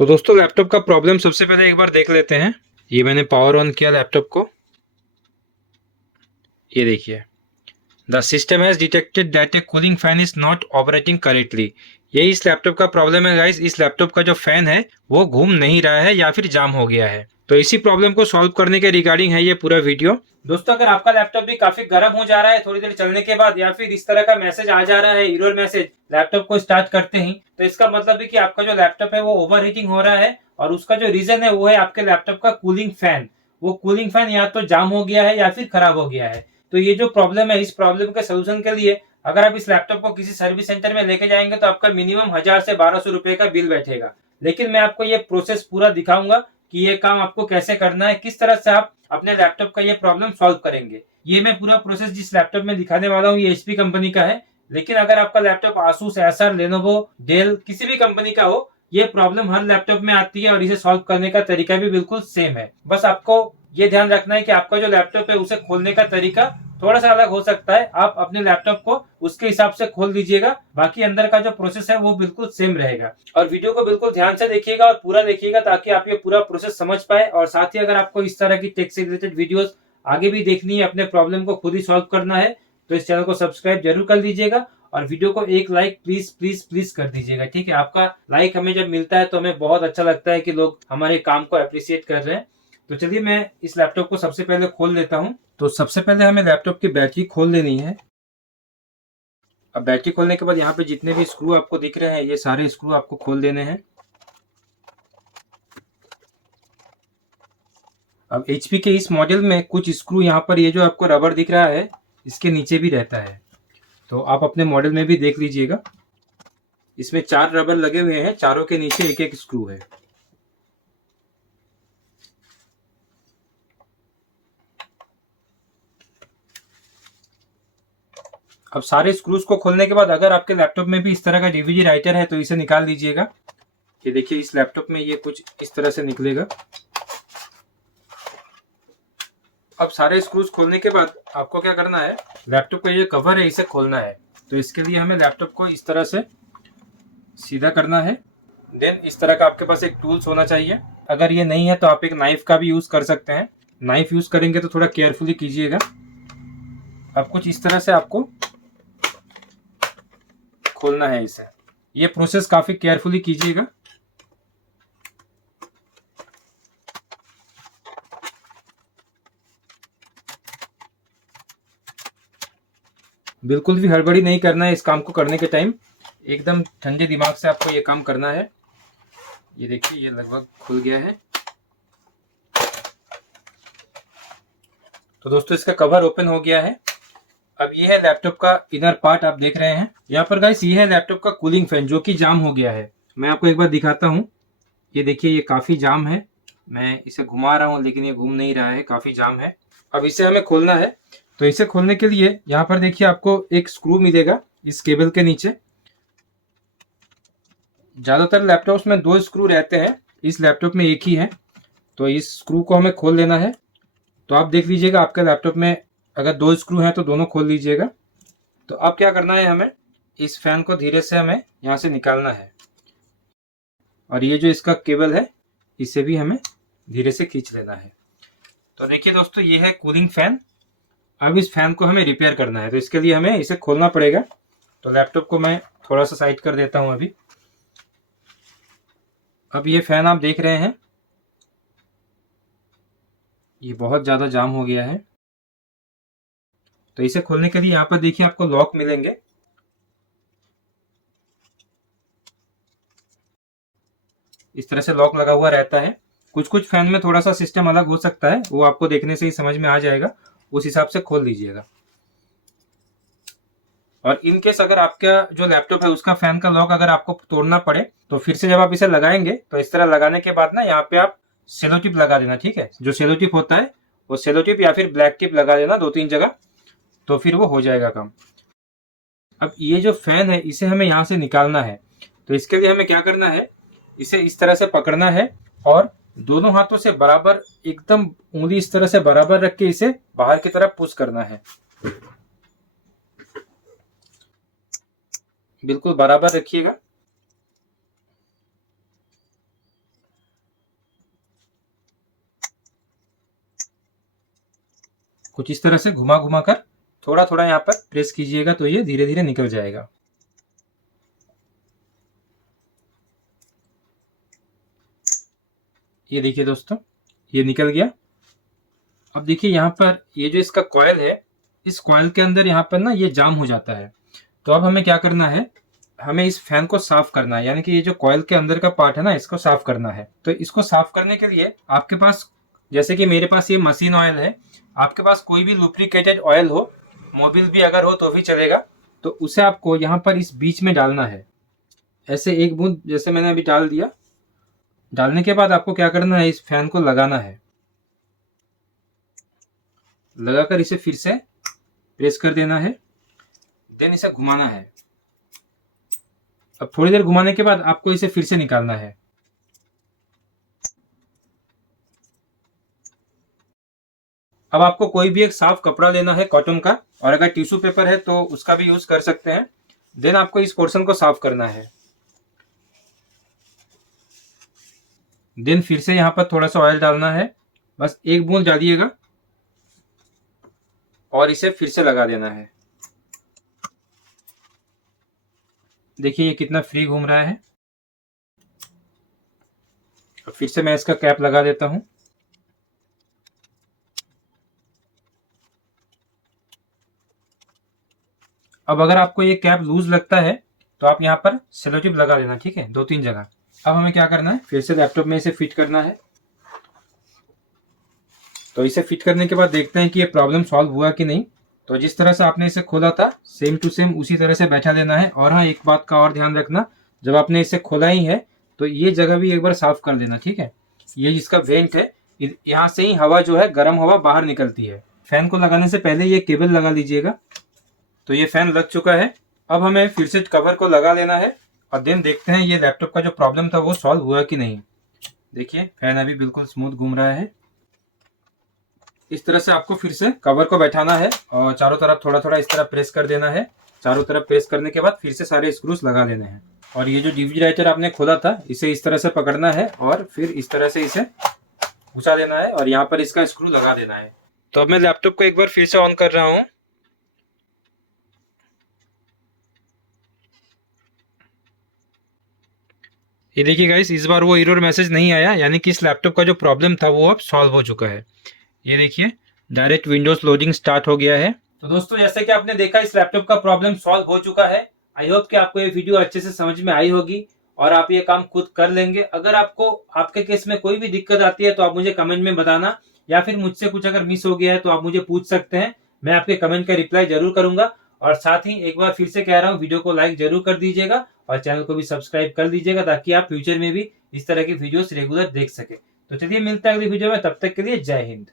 तो दोस्तों लैपटॉप का प्रॉब्लम सबसे पहले एक बार देख लेते हैं। ये मैंने पावर ऑन किया लैपटॉप को, ये देखिए the system has detected that A cooling fan is not operating correctly. यही इस लैपटॉप का प्रॉब्लम है गाइस। इस लैपटॉप का जो फैन है वो घूम नहीं रहा है या फिर जाम हो गया है। तो इसी प्रॉब्लम को सॉल्व करने के रिगार्डिंग है ये पूरा वीडियो। दोस्तों अगर आपका लैपटॉप भी काफी गर्म हो जा रहा है थोड़ी देर चलने के बाद, या फिर इस तरह का मैसेज आ जा रहा है, एरर मैसेज, लैपटॉप को स्टार्ट करते ही, तो इसका मतलब है कि आपका जो लैपटॉप है वो ओवर हीटिंग हो रहा है। और उसका जो रीजन है वो है आपके लैपटॉप का कूलिंग फैन। वो कूलिंग फैन या तो जाम हो गया है या फिर खराब हो गया है। तो ये जो प्रॉब्लम है, इस प्रॉब्लम के सोल्यूशन के लिए अगर आप इस लैपटॉप को किसी सर्विस सेंटर में लेके जाएंगे तो आपका मिनिमम 1000 से 1200 रुपए का बिल बैठेगा। लेकिन मैं आपको ये प्रोसेस पूरा दिखाऊंगा कि ये काम आपको कैसे करना है, किस तरह से आप अपने लैपटॉप का ये प्रॉब्लम सॉल्व करेंगे। ये मैं पूरा प्रोसेस जिस लैपटॉप में दिखाने वाला हूँ ये एचपी कंपनी का है। लेकिन अगर आपका laptop Asus, Acer, Lenovo, Dell किसी भी कंपनी का हो, ये प्रॉब्लम हर लैपटॉप में आती है और इसे सॉल्व करने का तरीका भी बिल्कुल सेम है। बस आपको ये ध्यान रखना है कि आपका जो लैपटॉप है उसे खोलने का तरीका थोड़ा सा अलग हो सकता है। आप अपने लैपटॉप को उसके हिसाब से खोल दीजिएगा, बाकी अंदर का जो प्रोसेस है वो बिल्कुल सेम रहेगा। और वीडियो को बिल्कुल ध्यान से देखिएगा और पूरा देखिएगा ताकि आप ये पूरा प्रोसेस समझ पाए। और साथ ही अगर आपको इस तरह की टेक से रिलेटेड वीडियोस आगे भी देखनी है, अपने प्रॉब्लम को खुद ही सॉल्व करना है, तो इस चैनल को सब्सक्राइब जरूर कर लीजिएगा और वीडियो को एक लाइक प्लीज प्लीज प्लीज कर दीजिएगा। ठीक है, आपका लाइक हमें जब मिलता है तो हमें बहुत अच्छा लगता है कि लोग हमारे काम को अप्रिशिएट कर रहे हैं। तो चलिए मैं इस लैपटॉप को सबसे पहले खोल लेता हूं। तो सबसे पहले हमें लैपटॉप की बैटरी खोल लेनी है। अब बैटरी खोलने के बाद यहाँ पे जितने भी स्क्रू आपको दिख रहे हैं ये सारे स्क्रू आपको खोल देने हैं। अब एचपी के इस मॉडल में कुछ स्क्रू यहाँ पर, ये जो आपको रबर दिख रहा है इसके नीचे भी रहता है, तो आप अपने मॉडल में भी देख लीजिएगा। इसमें 4 रबर लगे हुए हैं, चारों के नीचे एक एक स्क्रू है। अब सारे स्क्रूज को खोलने के बाद अगर आपके लैपटॉप में भी इस तरह का डीवीडी राइटर है तो इसे निकाल दीजिएगा। ये देखिए इस लैपटॉप में ये कुछ इस तरह से निकलेगा। अब सारे स्क्रूज खोलने के बाद आपको क्या करना है, लैपटॉप का ये कवर है इसे खोलना है। तो इसके लिए हमें लैपटॉप को इस तरह से सीधा करना है। देन इस तरह का आपके पास एक टूल्स होना चाहिए। अगर ये नहीं है तो आप एक नाइफ का भी यूज कर सकते हैं। नाइफ यूज करेंगे तो थोड़ा केयरफुली कीजिएगा। अब कुछ इस तरह से आपको खोलना है इसे। ये प्रोसेस काफी केयरफुली कीजिएगा। बिल्कुल भी हड़बड़ी नहीं करना है इस काम को करने के टाइम, एकदम ठंडे दिमाग से आपको ये काम करना है। ये देखिए ये लगभग खुल गया है। तो दोस्तों इसका कवर ओपन हो गया है। अब ये है लैपटॉप का इनर पार्ट, आप देख रहे हैं यहाँ पर गाइस, ये है लैपटॉप का कूलिंग फैन जो कि जाम हो गया है। मैं आपको एक बार दिखाता हूँ। ये देखिए ये काफी जाम है। मैं इसे घुमा रहा हूँ लेकिन ये घूम नहीं रहा है, काफी जाम है। अब इसे हमें खोलना है। तो इसे खोलने के लिए यहाँ पर देखिए आपको एक स्क्रू मिलेगा इस केबल के नीचे। ज्यादातर लैपटॉप्स में 2 स्क्रू रहते हैं, इस लैपटॉप में एक ही है। तो इस स्क्रू को हमें खोल लेना है। तो आप देख लीजिएगा आपके लैपटॉप में अगर 2 स्क्रू हैं तो दोनों खोल लीजिएगा। तो अब क्या करना है, हमें इस फैन को धीरे से हमें यहाँ से निकालना है। और ये जो इसका केबल है इसे भी हमें धीरे से खींच लेना है। तो देखिए दोस्तों ये है कूलिंग फैन। अब इस फैन को हमें रिपेयर करना है तो इसके लिए हमें इसे खोलना पड़ेगा। तो लैपटॉप को मैं थोड़ा सा साइड कर देता हूँ अभी। अब ये फैन आप देख रहे हैं ये बहुत ज़्यादा जाम हो गया है। तो इसे खोलने के लिए यहाँ पर देखिए आपको लॉक मिलेंगे। इस तरह से लॉक लगा हुआ रहता है। कुछ कुछ फैन में थोड़ा सा सिस्टम अलग हो सकता है, वो आपको देखने से ही समझ में आ जाएगा, उस हिसाब से खोल लीजिएगा। और इन केस अगर आपका जो लैपटॉप है उसका फैन का लॉक अगर आपको तोड़ना पड़े तो फिर से जब आप इसे लगाएंगे तो इस तरह लगाने के बाद ना यहाँ पे आप सेलो टिप लगा देना। ठीक है, जो सेलो टिप होता है वो सेलो टिप या फिर ब्लैक टिप लगा देना 2-3 जगह, तो फिर वो हो जाएगा काम। अब ये जो फैन है इसे हमें यहाँ से निकालना है। तो इसके लिए हमें क्या करना है, इसे इस तरह से पकड़ना है और दोनों हाथों से बराबर, एकदम उंगली इस तरह से बराबर रख के इसे बाहर की तरफ पुश करना है। बिल्कुल बराबर रखिएगा। कुछ इस तरह से घुमा घुमा कर थोड़ा थोड़ा यहाँ पर प्रेस कीजिएगा तो ये धीरे धीरे निकल जाएगा। ये देखिए दोस्तों, ये निकल गया। अब देखिए यहाँ पर ये जो इसका कॉइल है, इस कॉइल के अंदर यहाँ पर ना ये जाम हो जाता है। तो अब हमें क्या करना है, हमें इस फैन को साफ करना है, यानी कि ये जो कॉइल के अंदर का पार्ट है ना, इसको साफ करना है। तो इसको साफ करने के लिए आपके पास, जैसे कि मेरे पास ये मशीन ऑयल है, आपके पास कोई भी लुब्रिकेटेड ऑयल हो, मोबिल भी अगर हो तो भी चलेगा, तो उसे आपको यहाँ पर इस बीच में डालना है। ऐसे एक बूंद जैसे मैंने अभी डाल दिया। डालने के बाद आपको क्या करना है, इस फैन को लगाना है। लगाकर इसे फिर से प्रेस कर देना है, देन इसे घुमाना है। अब थोड़ी देर घुमाने के बाद आपको इसे फिर से निकालना है। अब आपको कोई भी एक साफ कपड़ा लेना है कॉटन का, और अगर टिश्यू पेपर है तो उसका भी यूज कर सकते हैं। देन आपको इस पोर्शन को साफ करना है। देन फिर से यहाँ पर थोड़ा सा ऑयल डालना है, बस एक बूंद डालिएगा, और इसे फिर से लगा देना है। देखिए ये कितना फ्री घूम रहा है। अब फिर से मैं इसका कैप लगा देता हूं। अब अगर आपको ये कैप लूज लगता है तो आप यहाँ पर सेलो टेप लगा देना, ठीक है, 2-3 जगह। अब हमें क्या करना है, फिर से लैपटॉप में इसे फिट करना है। तो इसे फिट करने के बाद देखते हैं कि ये प्रॉब्लम सॉल्व हुआ कि नहीं। तो जिस तरह से आपने इसे खोला था सेम टू सेम उसी तरह से बैठा देना है। और हाँ, एक बात का और ध्यान रखना, जब आपने इसे खोला ही है तो ये जगह भी एक बार साफ कर देना, ठीक है। ये जिसका वेंट है, यहाँ से ही हवा जो है, गर्म हवा बाहर निकलती है। फैन को लगाने से पहले ये केबल लगा लीजिएगा। तो ये फैन लग चुका है। अब हमें फिर से कवर को लगा लेना है, और देन देखते हैं ये लैपटॉप का जो प्रॉब्लम था वो सॉल्व हुआ कि नहीं। देखिए फैन अभी बिल्कुल स्मूथ घूम रहा है। इस तरह से आपको फिर से कवर को बैठाना है, और चारों तरफ थोड़ा थोड़ा इस तरह प्रेस कर देना है। चारों तरफ प्रेस करने के बाद फिर से सारे स्क्रूज लगा देने हैं। और ये जो डीवीडी राइटर आपने खोला था, इसे इस तरह से पकड़ना है और फिर इस तरह से इसे घुसा देना है, और यहाँ पर इसका स्क्रू लगा देना है। तो अब मैं लैपटॉप को एक बार फिर से ऑन कर रहा हूँ। ये देखिए गाइस, इस बार वो एरर मैसेज नहीं आया, यानी कि इस लैपटॉप का जो प्रॉब्लम था वो अब सॉल्व हो चुका है। ये देखिए डायरेक्ट विंडोज लोडिंग स्टार्ट हो गया है। तो दोस्तों, जैसे कि आपने देखा, इस लैपटॉप का प्रॉब्लम सॉल्व हो चुका है। आई होप कि आपको ये वीडियो अच्छे से समझ में आई होगी और आप ये काम खुद कर लेंगे। अगर आपको आपके केस में कोई भी दिक्कत आती है तो आप मुझे कमेंट में बताना, या फिर मुझसे कुछ अगर मिस हो गया है तो आप मुझे पूछ सकते हैं। मैं आपके कमेंट का रिप्लाई जरूर करूंगा। और साथ ही एक बार फिर से कह रहा हूँ, वीडियो को लाइक जरूर कर दीजिएगा और चैनल को भी सब्सक्राइब कर दीजिएगा, ताकि आप फ्यूचर में भी इस तरह की वीडियोस रेगुलर देख सके। तो चलिए मिलते हैं अगली वीडियो में, तब तक के लिए जय हिंद।